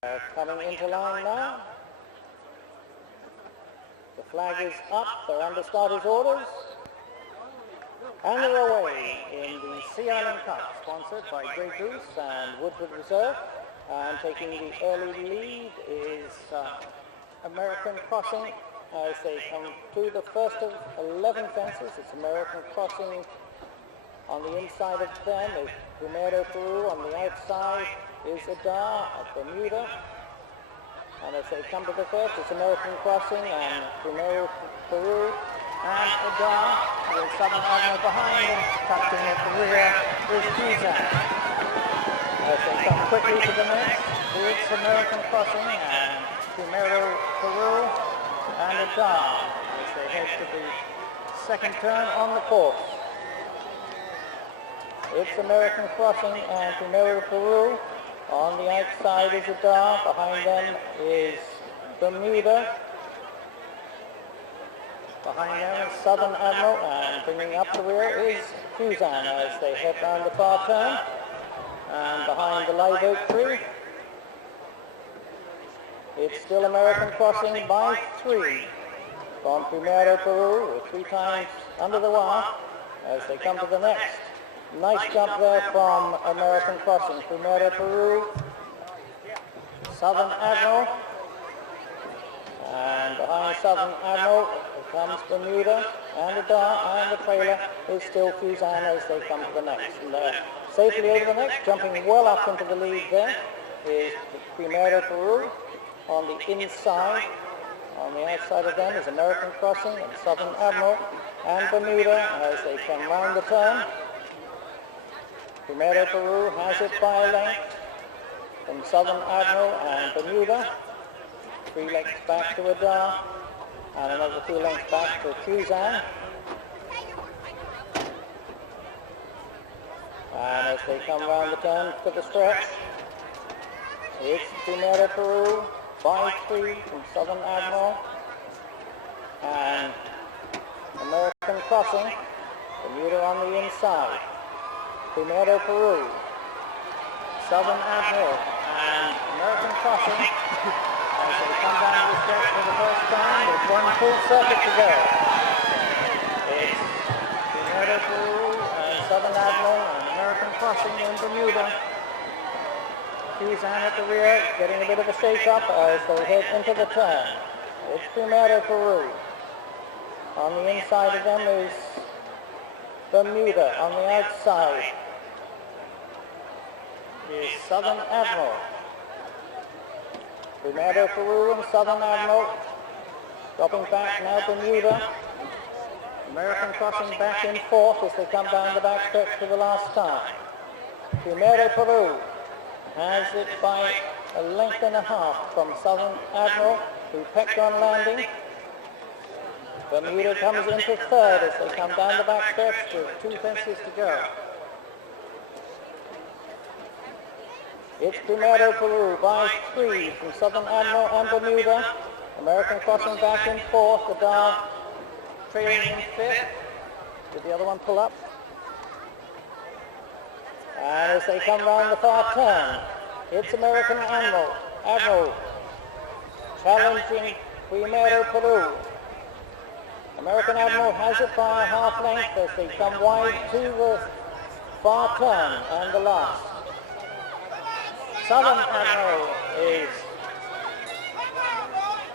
Coming into line now. The flag is up, they're under starters' orders. And they're away in the Sea Island Cup, sponsored by Grey Goose and Woodford Reserve. And taking the early lead is American Crossing as they come to the first of 11 fences. It's American Crossing on the inside of them. There's Primero Peru on the outside. Is Adar at Bermuda, and as they come to the first, it's American Crossing and Primero Peru and Adar, with Southern Admiral behind, and tucked in at the rear is Tucson. As they come quickly to the next, it's American Crossing and Primero Peru and Adar as they head to the second turn on the course. It's American Crossing and Primero Peru. On the outside is Adar, behind them is Bermuda. Behind them is Southern Admiral, and bringing up the rear is Tucson as they head down the far turn. And behind the live oak tree, it's still American Crossing by 3 from Primero Peru, with 3 times under the wire as they come to the next. Nice jump there from American Crossing. Primero Peru, Southern Admiral, and behind Southern Admiral comes Bermuda and Adar, and the trailer is still Tucson as they come to the next. And safely over the next, jumping well up into the lead there, is Primero Peru. On the inside, on the outside of them is American Crossing and Southern Admiral and Bermuda as they come round the turn. Primero Peru has it by a length from Southern Admiral and Bermuda. 3 lengths back to Adar, and another 2 lengths back to Tucson. And as they come round the turn to the stretch, it's Primero Peru by 3 from Southern Admiral and American Crossing. Bermuda on the inside. Primero Peru, Southern Admiral, and American Crossing as they come down the stretch for the first time with 1 full circuit to go. It's Primero Peru and Southern Admiral and American Crossing in Bermuda. Tucson at the rear, getting a bit of a shake-up as they head into the turn. It's Primero Peru. On the inside of them is Bermuda. On the outside is Southern Admiral. Primero Peru and Southern Admiral dropping back now Bermuda. American Crossing back in 4th as they come down the back stretch for the last time. Primero Peru has it by a length and a half from Southern Admiral, who pecked on landing. Bermuda comes into 3rd as they come down the back stretch with 2 fences to go. It's Primero Peru by 3 from Southern Admiral and Bermuda. American Crossing back in 4th, Adar trailing in 5th. Did the other one pull up? And as they come round the far turn, it's American Admiral challenging Primero Peru. American Admiral has it by a half length as they come wide to the far turn and the last. Southern Admiral is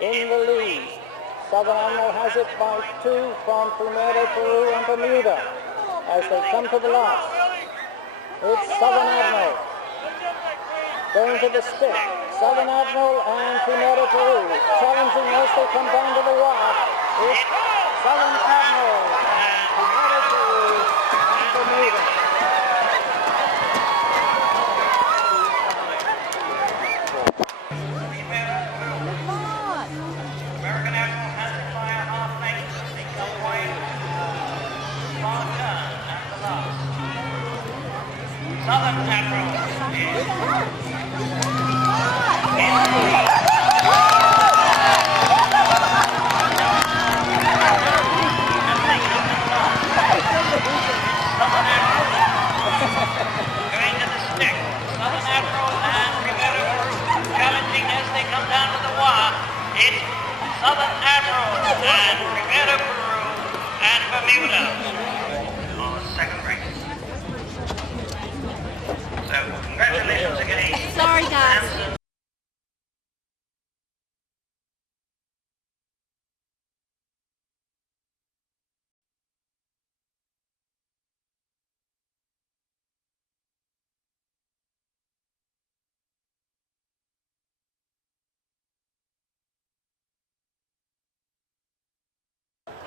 in the lead. Southern Admiral has it by 2 from Primero Peru and Bermuda as they come to the last. It's Southern Admiral going to the stick. Southern Admiral and Primero Peru challenging as they come down to the wire. It's Southern Admiral and Primero Peru and Bermuda. American Admiral has it by a half length. They come wide. Far turn at the last. Southern Admiral going to the stick. Southern Admiral and Primero challenging may be allowed on the second race. So, congratulations again. Sorry, guys.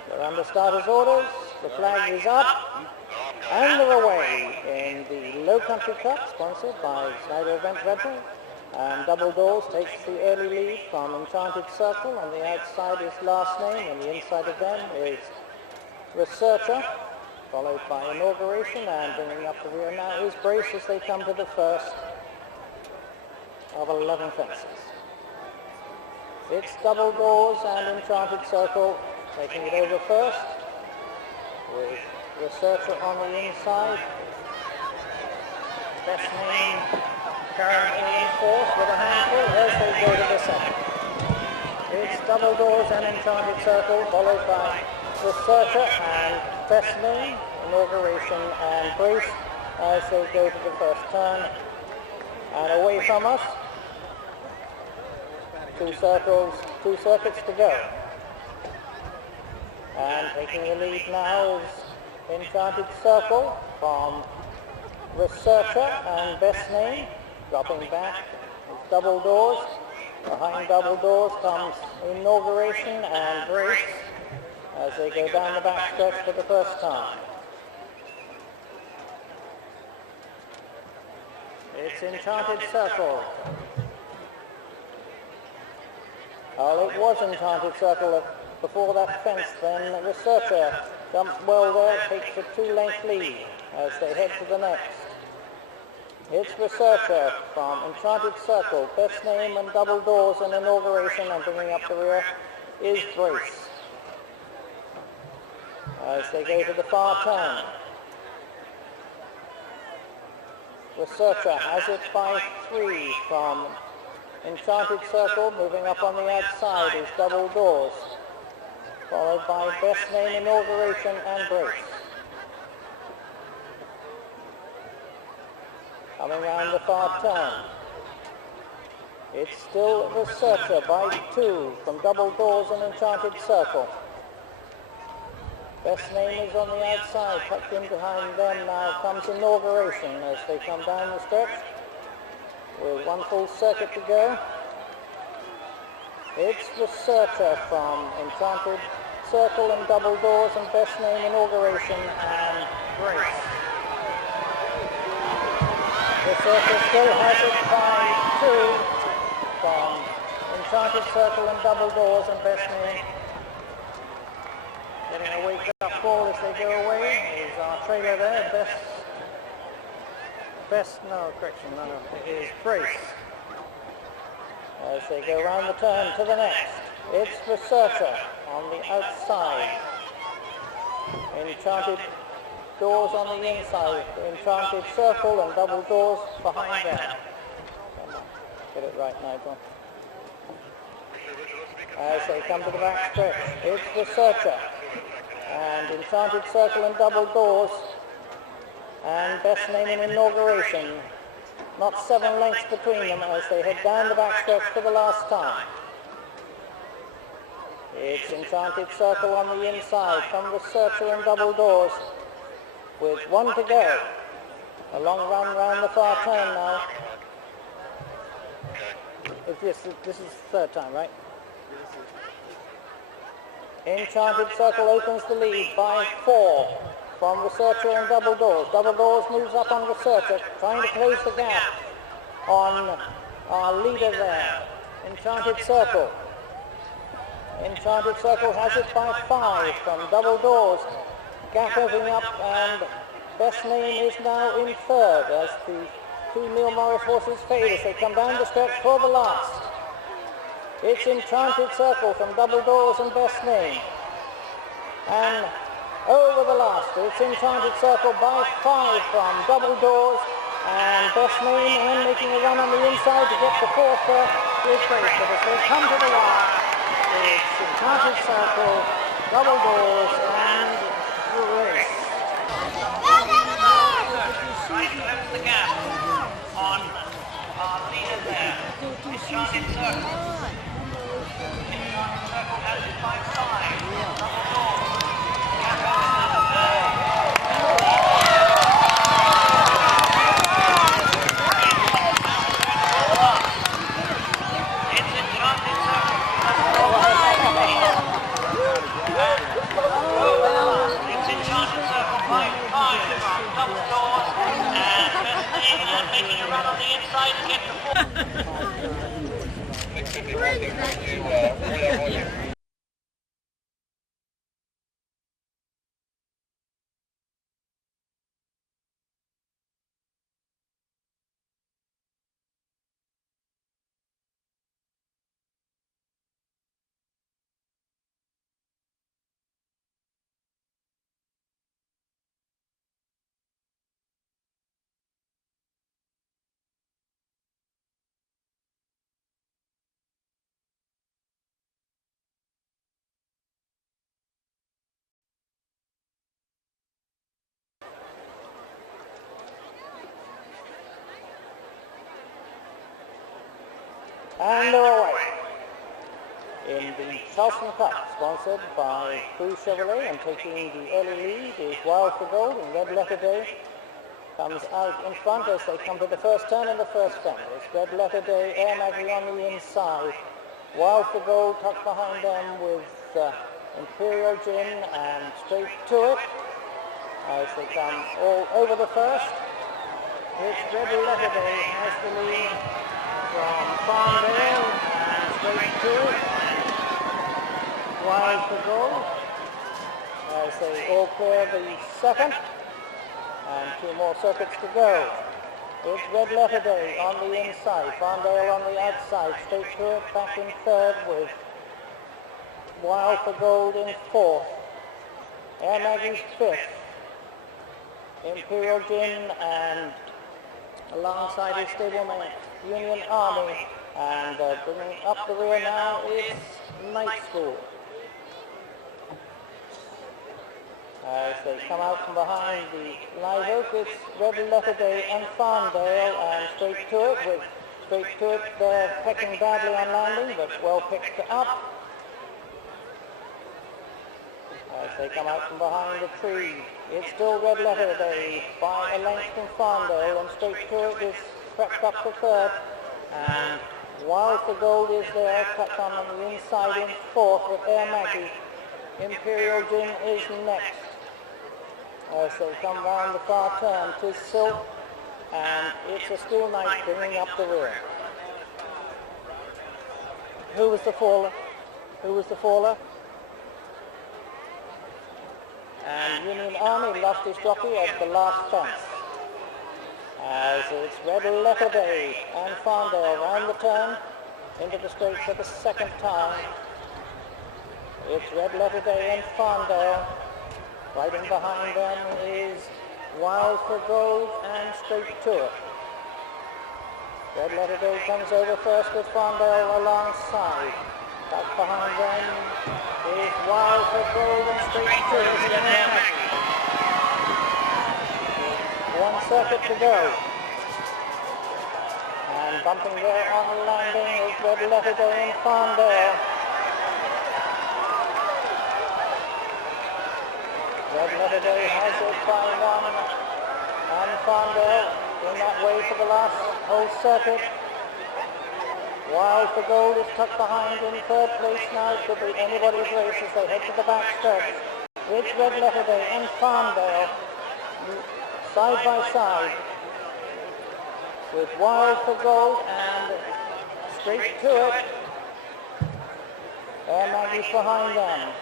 They're under starters' orders, the flag is up, and they're away in the Lowcountry Cup, sponsored by Snyder Event Red Bull. And Double Doors takes the early lead from Enchanted Circle. On the outside is Last Name, and the inside of them is Researcher, followed by Inauguration, and bringing up the rear now is Brace as they come to the first of 11 fences. It's Double Doors and Enchanted Circle taking it over first, with Researcher on the inside. Best Name currently in fourth with a handful as they go to the second. It's Double Doors and Enchanted Circle, followed by Researcher and Best Name, Inauguration and Brace as they go to the first turn. And away from us, two circuits to go. And taking the lead now is Enchanted Circle from Researcher and Best Name. Dropping back is Double Doors. Behind Double Doors comes Inauguration and Brace as they go down the back stretch for the first time. It's Enchanted Circle. Well, it was Enchanted Circle before that fence, then Researcher jumps well there, takes a 2-length lead as they head to the next. It's Researcher from Enchanted Circle, Best Name and Double Doors and Inauguration, and bringing up the rear is Brace as they go to the far turn. Researcher has it by 3 from Enchanted Circle. Moving up on the outside is Double Doors, followed by Best Name, Inauguration and Brace. Coming round the far turn, it's still Researcher by 2 from Double Doors and Enchanted Circle. Best Name is on the outside, tucked in behind them now comes Inauguration as they come down the stretch with one full circuit to go. It's Researcher from Enchanted Circle and Double Doors and Best Name, Inauguration and Brace. Researcher still has it by 2 from Enchanted Circle and Double Doors and Best Name. Getting a wake-up call as they go away is our trailer there, it is Brace. As they go round the turn to the next, it's Researcher on the outside. Enchanted Doors on the inside, Enchanted Circle and Double Doors behind them. Come on, get it right, Nigel. As they come to the back stretch, it's Researcher and Enchanted Circle and Double Doors and Best Name and Inauguration. Not 7 lengths between them as they head down the back stretch for the last time. It's Enchanted Circle on the inside from Researcher and Double Doors with 1 to go. A long run round the far turn now. This is the third time, right? Enchanted Circle opens the lead by 4 from Researcher and Double Doors. Double Doors moves up on Researcher, trying to close the gap on our leader there, Enchanted Circle. Enchanted Circle has it by 5 from Double Doors. Gap opening up, and Best Name is now in third as the 2 Neil Morris horses fade as they come down the stretch for the last. It's Enchanted Circle from Double Doors and Best Name. And over the last, it's Enchanted Circle by 5 from Double Doors and Best Name, and then making a run on the inside to get the 4th there is Brace. But as they come to the wire, it's Enchanted Circle, Double Doors and still too soon. Charleston Circle. Charleston Circle has 5-5. Number 4. It's in Charleston Circle. It's in Charleston Circle. 5-5. Top scores. And making a run on the inside to get the 4. And they're away in the Charleston Cup, sponsored by Cruz Chevrolet, and taking the early lead is Wild for Gold in red letter day. Comes out in front as they come to the first turn in the first fence. It's red letter day, Air Maggie on the inside. Wild for Gold tucked behind them with Imperial Gin and straight to it as they come all over the first. It's red letter day has the lead from Farmdale and straight to it. Wild for Gold as they all clear the second and 2 more circuits to go. It's red letter day on the inside, Farmdale on the outside, straight to it, back in third with Wild for Gold in fourth. Air Maggie's fifth. Imperial Gin and alongside his stablemate Union Army, and bringing up the rear now is Night School. As they come out from behind the Live Oak, it's red letter day and Farmdale, and straight to it. They're pecking badly on landing, but well picked up. As they come out from behind the tree, it's still red letter day by a length from Farmdale, and straight to it is crept up to third, and Wild for Gold is there, tucked on the inside in fourth with Air Maggie. Imperial Gin is next. As they come round the far turn, 'tis Silk, and it's a School Night bringing up the rear. Who was the faller? And Union Army lost his jockey at the last fence. As it's red letter day and Farmdale round the turn into the straight for the second time. It's red letter day and Farmdale. Right in behind them is Wild for Gold and straight to it. Red letter day comes over first with Farmdale alongside. Back behind them is Wild for Gold and straight to it. 1 circuit to go. And bumping there on the landing is red letter day in Farmdale. Red letter day has it by 1, and Farmdale in that way for the last whole circuit. Wild for Gold is tucked behind in third place now. It could be anybody's race as they head to the back stretch. It's red letter day and Farmdale side by side with Wild for Gold and straight to it. Air Maggie's behind them.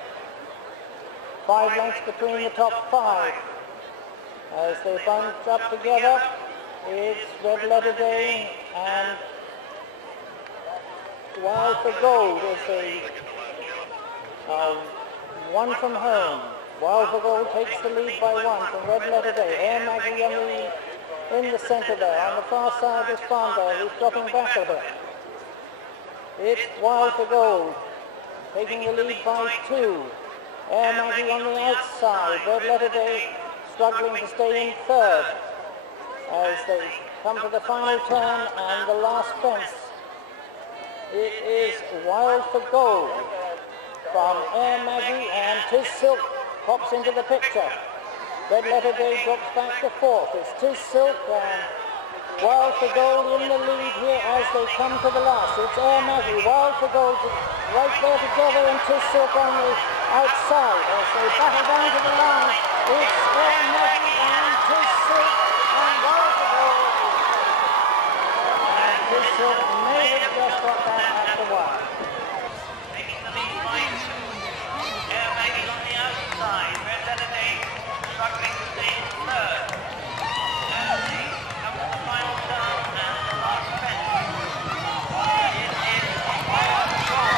5 lengths between the top 5. As they bunch up together, it's red letter day and Wild for Gold is the 1 from home. Wild for Gold takes the lead by 1 from red letter day. Air Maggie in the centre there. On the far side is Farmdale, who's dropping back a bit. It's Wild for Gold taking the lead by 2. Air Maggie on the outside. Red letter day struggling to stay in third as they come to the final turn and the last fence. It is Wild for Gold from Air Maggie, and Tis Silk pops into the picture. Red Letter Day drops back to fourth. It's Tis Silk and Wild for Gold in the lead here as they come to the last. It's Air Maggie, Wild for Gold right there together, and Tis Silk on the outside as they battle down to the line. It's Air Maggie and Tis Silk and Wild for Gold. And Tis Silk may have just got that at the wire. Taking the lead by two. Air Maggie on the outside. Red Letter Day struggling to stay in third. As they come to the final turn and the last fence. It is Wild for Gold.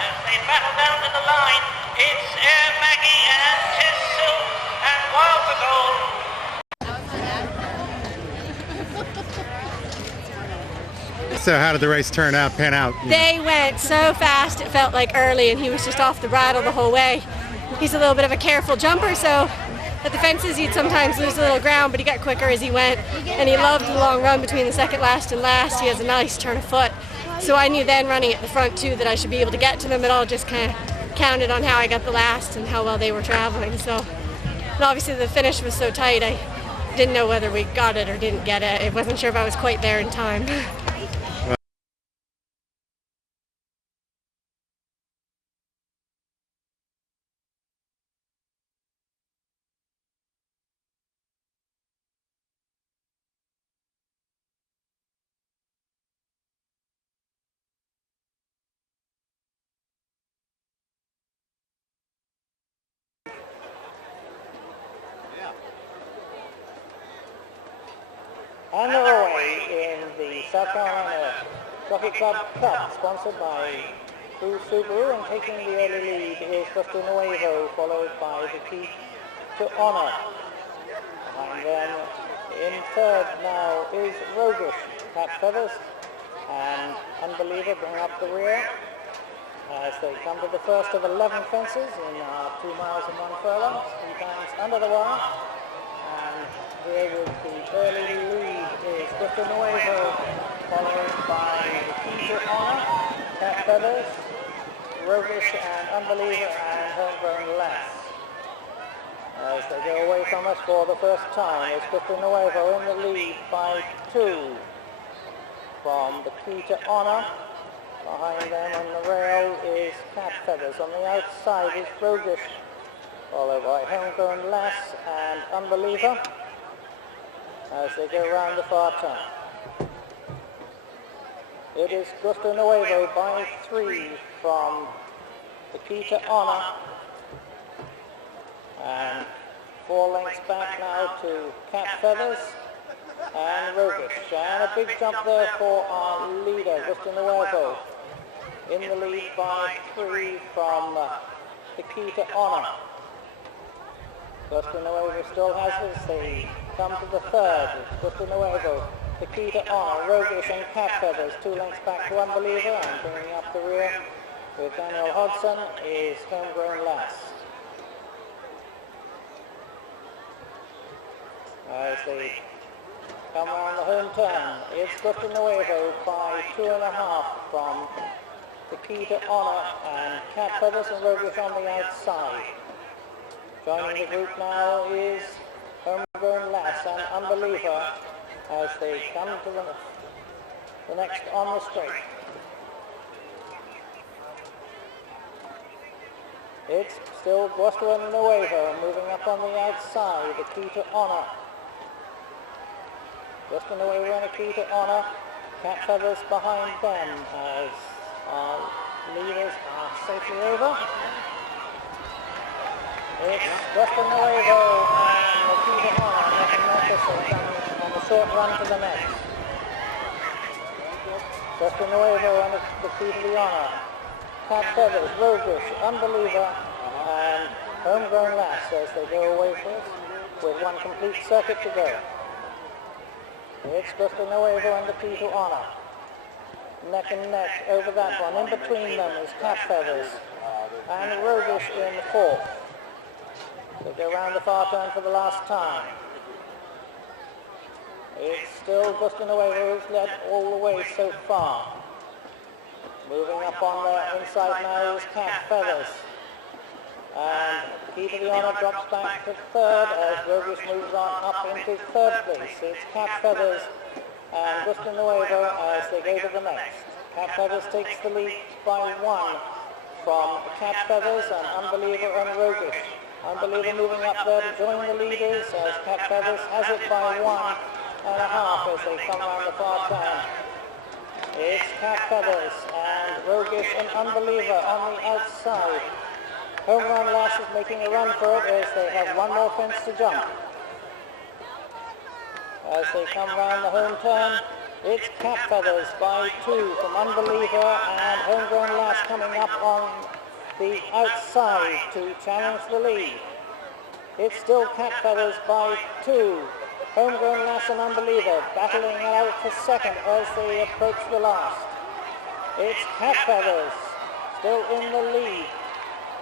As they battle down to the line, it's Air Maggie and Tis Silk and Wild for Gold. So how did the race pan out? They went so fast it felt like early, and he was just off the bridle the whole way. He's a little bit of a careful jumper, so at the fences he'd sometimes lose a little ground, but he got quicker as he went, and he loved the long run between the second last and last. He has a nice turn of foot. So I knew then running at the front too that I should be able to get to them. It all just kind of counted on how I got the last and how well they were traveling. So, and obviously the finish was so tight, I didn't know whether we got it or didn't get it. I wasn't sure if I was quite there in time. And they're away in the South Carolina Jockey Cup, sponsored by Cruise Subaru, and taking the early lead is Costa Nuevo, followed by the Key to Honor. Behind them in third now is Roguish, Pat Feathers, and Unbeliever bring up the rear as they come to the first of 11 fences in 2 miles and 1 furlong. 3 times under the wire. And here with the early lead is Costa Nuevo, followed by the Key to Honor, Pat Feathers, Roguish and Unbeliever, and Homegrown Lass. As they go away from us for the first time, is Costa Nuevo in the lead by 2 from the Key to Honor. Behind them on the rail is Cat Feathers. On the outside is Roguish, followed by Homegrown Lass and Unbeliever as they go round the far turn. It is Costa Nuevo by 3 from the Key to Honor, and 4 lengths back now to Cat Feathers and Roguish. And a big jump there for our leader, Costa Nuevo, in the lead by 3 from the Key to Honor. Costa Nuevo still has this. They come to the third. Costa Nuevo, the Key to Honor, Roguish and Cat Feathers, 2 lengths back to Unbeliever, and bringing up the rear with Daniel Hodson is Homegrown Lass. As they come around the home turn, it's Costa Nuevo by 2.5 from the Key to Honor, and Cat Feathers and Roguish on the outside. Joining the group now is Homegrown Lass and Unbeliever as they come to the next on the straight. It's still Costa Nuevo moving up on the outside, the Key to Honor. Costa Nuevo and the Key to Honor. Cat Feathers behind them as our leaders are safely over. It's Costa Nuevo and the Key to Honor making Memphis on the short run to the next. Costa Nuevo and the Key to the Honor. Cat Feathers, Roguish, Unbeliever, and Homegrown Lass as they go away first with one complete circuit to go. It's Gusto Nuevo and the key to honor. Neck and neck over that one. In between them is Cat Feathers and Roguish in fourth. They go round the far turn for the last time. It's still Gusto Nuevo who's led all the way so far. Moving up on the inside now is Cat Feathers. And Key to the Honor drops back to third as Roguish moves on up into third place. It's Cat Feathers and Gusto Nuevo as they go to the next. Cat Feathers takes the lead by one from Cat Feathers and Unbeliever and Roguish. Unbeliever moving up there to join the leaders as Cat Feathers has it by 1.5 as they come around the far turn. It's Cat Feathers and Roguish and Unbeliever on the outside. Home Run Lass is making a run for it as they have one more fence to jump. As they come round the home turn, it's Cat Feathers by 2 from Unbeliever and Homegrown Lass coming up on the outside to challenge the lead. It's still Cat Feathers by 2. Homegrown Lass and Unbeliever battling it out for second as they approach the last. It's Cat Feathers still in the lead.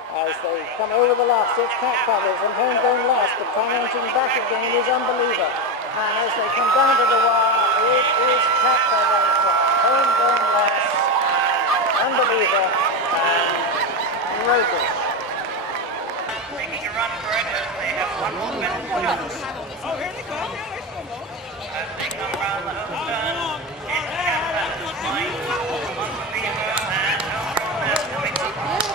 As they come over the last, it's Cat Feathers and Homegrown Lass, but challenging back again is Unbeliever. And as they come down to the wire, it is Cat Feathers from Homegrown Lass, Unbeliever, and Roguish. Making a run for it as they have one more fence to jump. Oh, here they go. As they come round the home turn, it's Cat Feathers by 2, Unbeliever and Homegrown Lass coming up.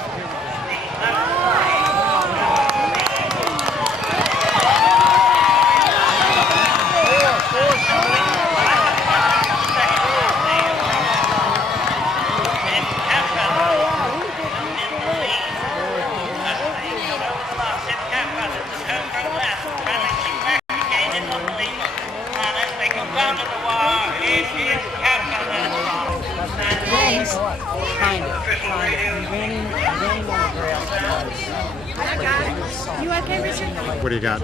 What do you got?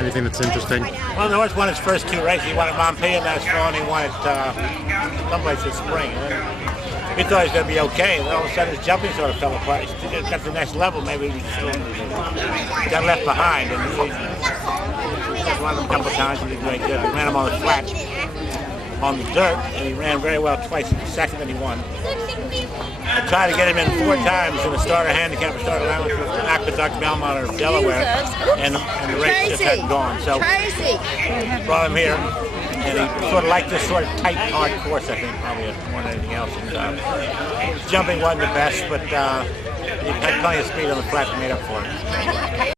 Anything that's interesting? Well, the horse won his first 2 races. He won at Montpellier last fall, and he won at someplace this spring. And we thought he was going to be okay, and all of a sudden his jumping sort of fell apart. He got to the next level, maybe he got left behind. And he won him a couple of times, and he did very good. We ran him on the flat, on the dirt, and he ran very well twice. He was second, and he won. I tried to get him in 4 times in the starter handicap, starter allowance with Aqueduct, Belmont, or Delaware, and the race just hadn't gone. So brought him here, and he sort of liked this sort of tight, hard course, I think, probably more than anything else. And, jumping wasn't the best, but he had plenty of speed on the flat that made up for it.